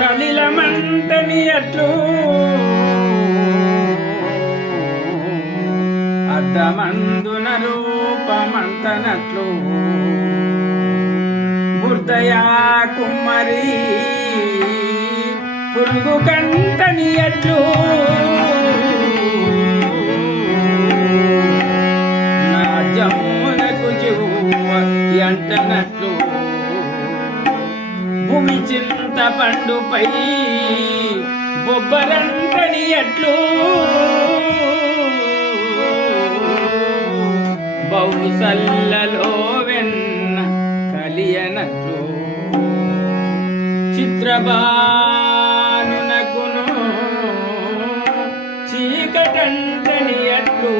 సలిలమంతని అట్లు. అద్దమందున రూపమంతనట్లు. బుర్దయా కుమ్మరి పురుగు కంటని అట్లు. అంటనట్లు భూమి చిన్న చింతపండుపై బొబ్బరంతడి అట్లు బౌసల్లలో వెన్న కలియనట్లు. చిత్రబానునకును చీకటంటని అట్లు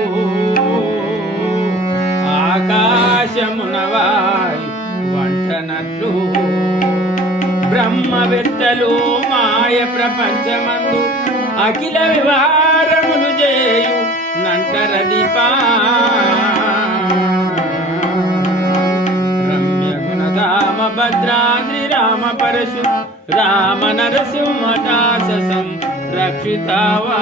ఆకాశమునవాయి వంటనట్లు. బ్రహ్మ విద్యలు మాయ ప్రపంచమందు అఖిల వివారములు చేయు నంటర దీపా. రమ్యగుణధామ భద్రాద్రి రామ పరశు రామ నరసింహ దాసం రక్షితవా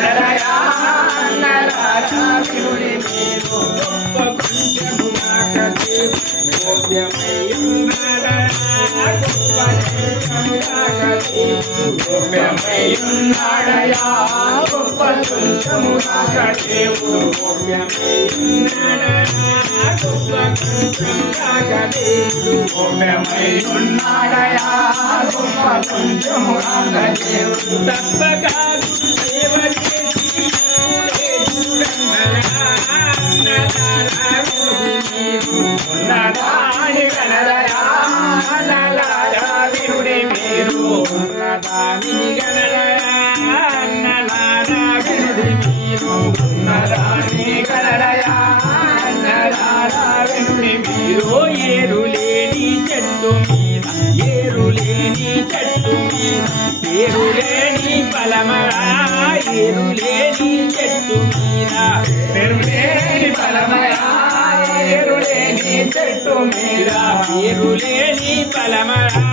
నరయా నరయా గోమ్యమయ్యున్నాడయా గొప్ప కుంచముగా గదేవుడు గోమ్యమయ్యున్నాడయా గొప్ప కుంచముగా గదేవుడు గోమ్యమయ్యున్నాడయా గొప్ప కుంచముగా గదేవుడు తప్పగా బలమరా ఎరులేని చెట్టు మీద. ఎరులేని బలమరా ఎరులేని చెట్టు మీద. ఎరులేని బలమరా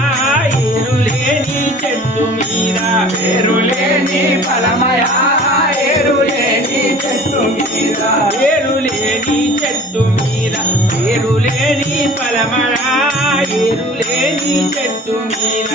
ఎరులేని చెట్టు మీద. ఎరులేని బలమరా ఎరులేని చెట్టు మీద. ఎరులేని చెట్టు మీద. చెట్టు మీద.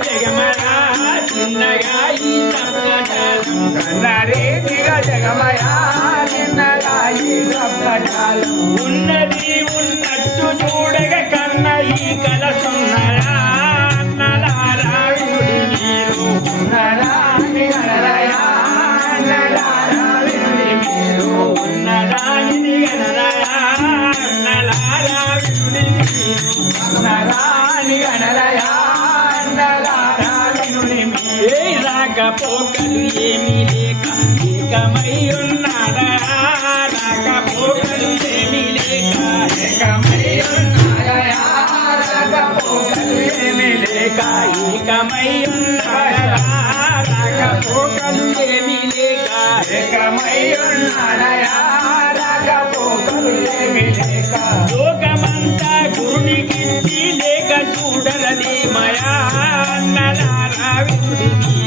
రీతియ చిన్నగా ఈ జగమయా చిన్నగా ఈ ఉన్నది ఉన్నట్టు చూడగ కన్న ఈ కల సున్నరా అన్నలారా మీరు లడాని కడలయా మీరు మీరు ఏ రాకపోకలు ఏమీ లేక ఏకమై ఉన్నాడా రాకపోకలు ఏమీ లేక ఏకమై ఉన్నాడయా రాకపోకలు ఏమీ లేక ఏకమై ఉన్నాడా రాకపోకలు ఏమీ లేక ఏకమై ఉన్నాడయా రాకపోకలు ఏమీ లేక లోకమంతా గురునికిచ్చి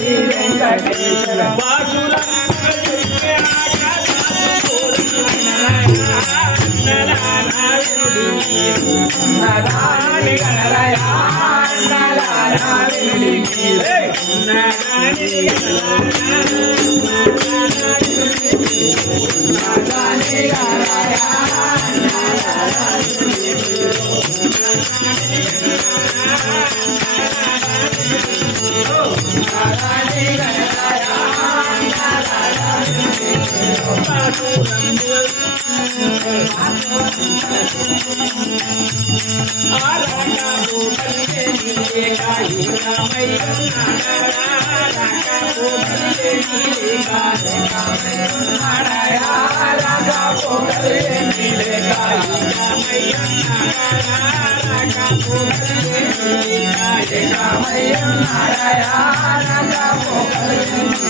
శ్రీ నడయా రాకపోకలు